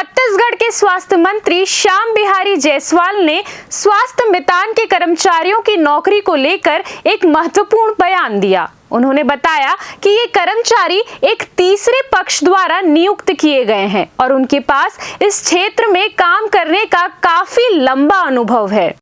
छत्तीसगढ़ के स्वास्थ्य मंत्री श्याम बिहारी जायसवाल ने स्वास्थ्य मितान के कर्मचारियों की नौकरी को लेकर एक महत्वपूर्ण बयान दिया। उन्होंने बताया कि ये कर्मचारी एक तीसरे पक्ष द्वारा नियुक्त किए गए हैं और उनके पास इस क्षेत्र में काम करने का काफी लंबा अनुभव है।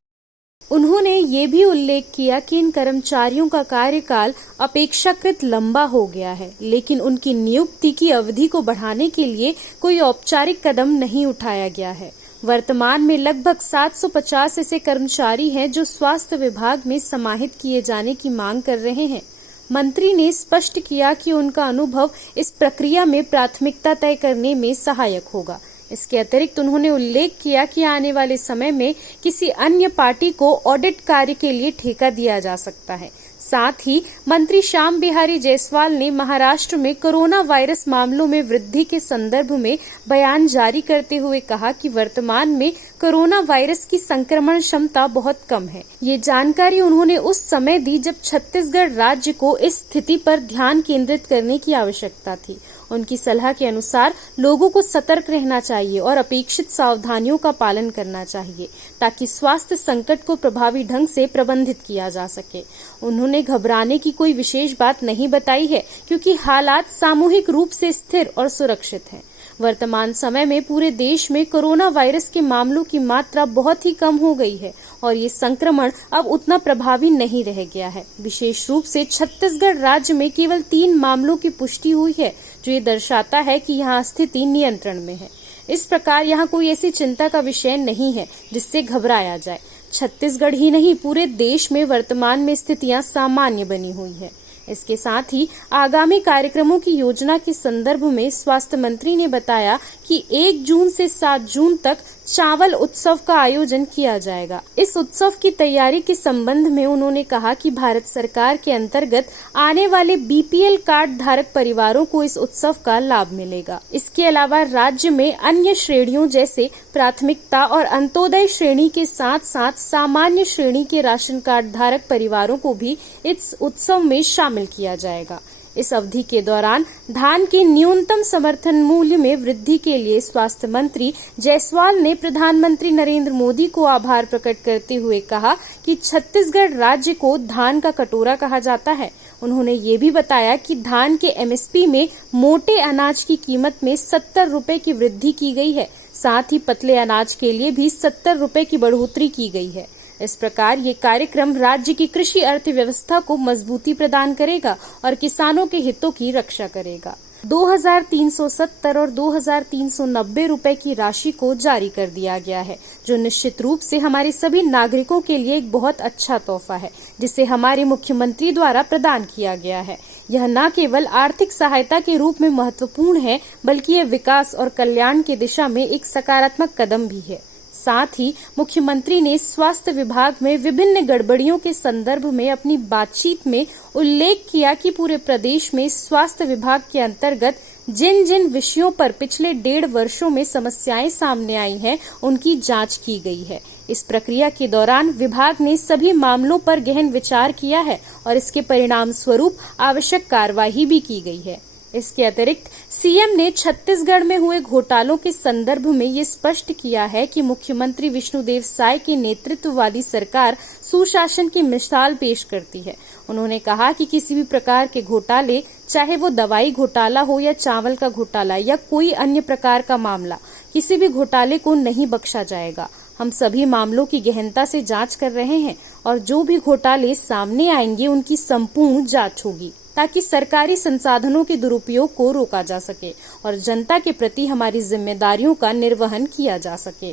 उन्होंने ये भी उल्लेख किया कि इन कर्मचारियों का कार्यकाल अपेक्षाकृत लंबा हो गया है, लेकिन उनकी नियुक्ति की अवधि को बढ़ाने के लिए कोई औपचारिक कदम नहीं उठाया गया है। वर्तमान में लगभग 750 ऐसे कर्मचारी हैं जो स्वास्थ्य विभाग में समाहित किए जाने की मांग कर रहे हैं। मंत्री ने स्पष्ट किया कि उनका अनुभव इस प्रक्रिया में प्राथमिकता तय करने में सहायक होगा। इसके अतिरिक्त उन्होंने उल्लेख किया कि आने वाले समय में किसी अन्य पार्टी को ऑडिट कार्य के लिए ठेका दिया जा सकता है। साथ ही मंत्री श्याम बिहारी जायसवाल ने महाराष्ट्र में कोरोना वायरस मामलों में वृद्धि के संदर्भ में बयान जारी करते हुए कहा कि वर्तमान में कोरोना वायरस की संक्रमण क्षमता बहुत कम है। ये जानकारी उन्होंने उस समय दी जब छत्तीसगढ़ राज्य को इस स्थिति पर ध्यान केंद्रित करने की आवश्यकता थी। उनकी सलाह के अनुसार लोगों को सतर्क रहना चाहिए और अपेक्षित सावधानियों का पालन करना चाहिए ताकि स्वास्थ्य संकट को प्रभावी ढंग से प्रबंधित किया जा सके। उन्होंने घबराने की कोई विशेष बात नहीं बताई है क्योंकि हालात सामूहिक रूप से स्थिर और सुरक्षित हैं। वर्तमान समय में पूरे देश में कोरोना वायरस के मामलों की मात्रा बहुत ही कम हो गई है और ये संक्रमण अब उतना प्रभावी नहीं रह गया है। विशेष रूप से छत्तीसगढ़ राज्य में केवल 3 मामलों की पुष्टि हुई है, जो ये दर्शाता है कि यहाँ स्थिति नियंत्रण में है। इस प्रकार यहाँ कोई ऐसी चिंता का विषय नहीं है जिससे घबराया जाए। छत्तीसगढ़ ही नहीं, पूरे देश में वर्तमान में स्थितियां सामान्य बनी हुई है। इसके साथ ही आगामी कार्यक्रमों की योजना के संदर्भ में स्वास्थ्य मंत्री ने बताया कि 1 जून से 7 जून तक चावल उत्सव का आयोजन किया जाएगा। इस उत्सव की तैयारी के संबंध में उन्होंने कहा कि भारत सरकार के अंतर्गत आने वाले बीपीएल कार्ड धारक परिवारों को इस उत्सव का लाभ मिलेगा। इसके अलावा राज्य में अन्य श्रेणियों जैसे प्राथमिकता और अंत्योदय श्रेणी के साथ साथ सामान्य श्रेणी के राशन कार्ड धारक परिवारों को भी इस उत्सव में शामिल किया जाएगा। इस अवधि के दौरान धान के न्यूनतम समर्थन मूल्य में वृद्धि के लिए स्वास्थ्य मंत्री जायसवाल ने प्रधानमंत्री नरेंद्र मोदी को आभार प्रकट करते हुए कहा कि छत्तीसगढ़ राज्य को धान का कटोरा कहा जाता है। उन्होंने ये भी बताया कि धान के एमएसपी में मोटे अनाज की कीमत में 70 रुपए की वृद्धि की गई है। साथ ही पतले अनाज के लिए भी 70 रुपए की बढ़ोतरी की गई है। इस प्रकार ये कार्यक्रम राज्य की कृषि अर्थव्यवस्था को मजबूती प्रदान करेगा और किसानों के हितों की रक्षा करेगा। 2370 और 2390 रुपए की राशि को जारी कर दिया गया है, जो निश्चित रूप से हमारे सभी नागरिकों के लिए एक बहुत अच्छा तोहफा है, जिसे हमारे मुख्यमंत्री द्वारा प्रदान किया गया है। यह न केवल आर्थिक सहायता के रूप में महत्वपूर्ण है, बल्कि यह विकास और कल्याण की दिशा में एक सकारात्मक कदम भी है। साथ ही मुख्यमंत्री ने स्वास्थ्य विभाग में विभिन्न गड़बड़ियों के संदर्भ में अपनी बातचीत में उल्लेख किया कि पूरे प्रदेश में स्वास्थ्य विभाग के अंतर्गत जिन जिन विषयों पर पिछले 1.5 वर्षों में समस्याएं सामने आई हैं, उनकी जांच की गई है। इस प्रक्रिया के दौरान विभाग ने सभी मामलों पर गहन विचार किया है और इसके परिणाम स्वरूप आवश्यक कार्यवाही भी की गई है। इसके अतिरिक्त सीएम ने छत्तीसगढ़ में हुए घोटालों के संदर्भ में ये स्पष्ट किया है कि मुख्यमंत्री विष्णुदेव साय की नेतृत्व वाली सरकार सुशासन की मिसाल पेश करती है। उन्होंने कहा कि किसी भी प्रकार के घोटाले, चाहे वो दवाई घोटाला हो या चावल का घोटाला या कोई अन्य प्रकार का मामला, किसी भी घोटाले को नहीं बख्शा जाएगा। हम सभी मामलों की गहनता से जांच कर रहे हैं और जो भी घोटाले सामने आएंगे उनकी संपूर्ण जांच होगी, ताकि सरकारी संसाधनों के दुरुपयोग को रोका जा सके और जनता के प्रति हमारी जिम्मेदारियों का निर्वहन किया जा सके।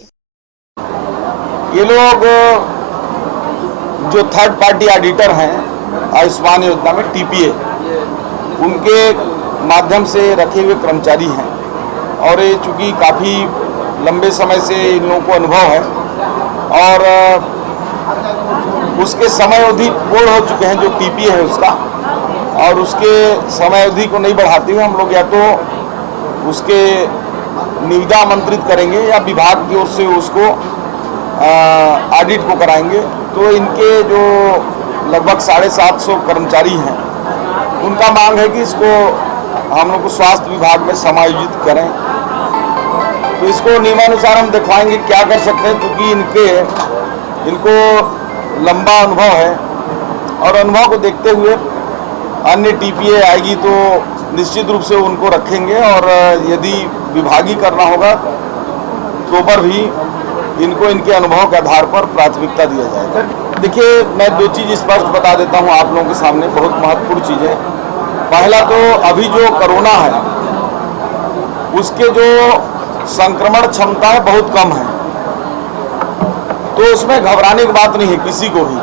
ये लोग जो थर्ड पार्टी ऑडिटर हैं आयुष्मान योजना में टीपीए, उनके माध्यम से रखे हुए कर्मचारी हैं और ये चूँकि काफ़ी लंबे समय से इन लोगों को अनुभव है और उसके समय अवधि पूर्ण हो चुके हैं जो टीपीए है उसका, और उसके समय अवधि को नहीं बढ़ाते हुए हम लोग या तो उसके निविदा आमंत्रित करेंगे या विभाग की ओर से उसको ऑडिट को कराएंगे। तो इनके जो लगभग 750 कर्मचारी हैं, उनका मांग है कि इसको हम लोग को स्वास्थ्य विभाग में समायोजित करें तो इसको नियमानुसार हम दिखवाएंगे क्या कर सकते हैं, क्योंकि इनको लंबा अनुभव है और अनुभव को देखते हुए अन्य टीपीए आएगी तो निश्चित रूप से उनको रखेंगे और यदि विभागीय करना होगा तो पर भी इनको इनके अनुभव के आधार पर प्राथमिकता दिया जाएगा। देखिए, मैं दो चीज़ स्पष्ट बता देता हूं आप लोगों के सामने, बहुत महत्वपूर्ण चीज़ें। पहला तो अभी जो कोरोना है उसके जो संक्रमण क्षमता है बहुत कम है, तो उसमें घबराने की बात नहीं है किसी को भी।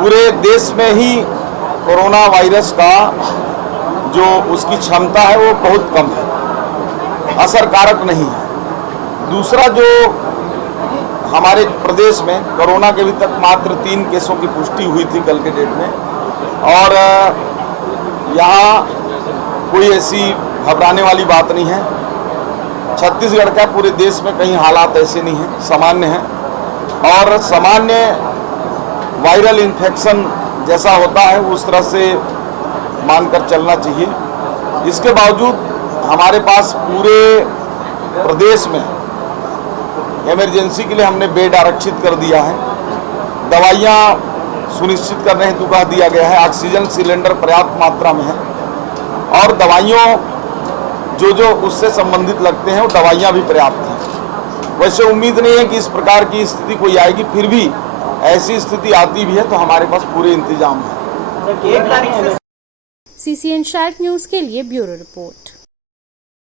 पूरे देश में ही कोरोना वायरस का जो उसकी क्षमता है वो बहुत कम है, असरकारक नहीं है। दूसरा, जो हमारे प्रदेश में कोरोना के अभी तक मात्र 3 केसों की पुष्टि हुई थी कल के डेट में, और यहाँ कोई ऐसी घबराने वाली बात नहीं है। छत्तीसगढ़ का पूरे देश में कहीं हालात ऐसे नहीं हैं, सामान्य हैं, और सामान्य वायरल इन्फेक्शन जैसा होता है उस तरह से मानकर चलना चाहिए। इसके बावजूद हमारे पास पूरे प्रदेश में इमरजेंसी के लिए हमने बेड आरक्षित कर दिया है, दवाइयाँ सुनिश्चित करने हेतु कह दिया गया है, ऑक्सीजन सिलेंडर पर्याप्त मात्रा में है, और दवाइयों जो उससे संबंधित लगते हैं वो दवाइयाँ भी पर्याप्त हैं। वैसे उम्मीद नहीं है कि इस प्रकार की स्थिति कोई आएगी, फिर भी ऐसी स्थिति आती भी है तो हमारे पास पूरे इंतजाम है। CCN शार्क न्यूज के लिए ब्यूरो रिपोर्ट।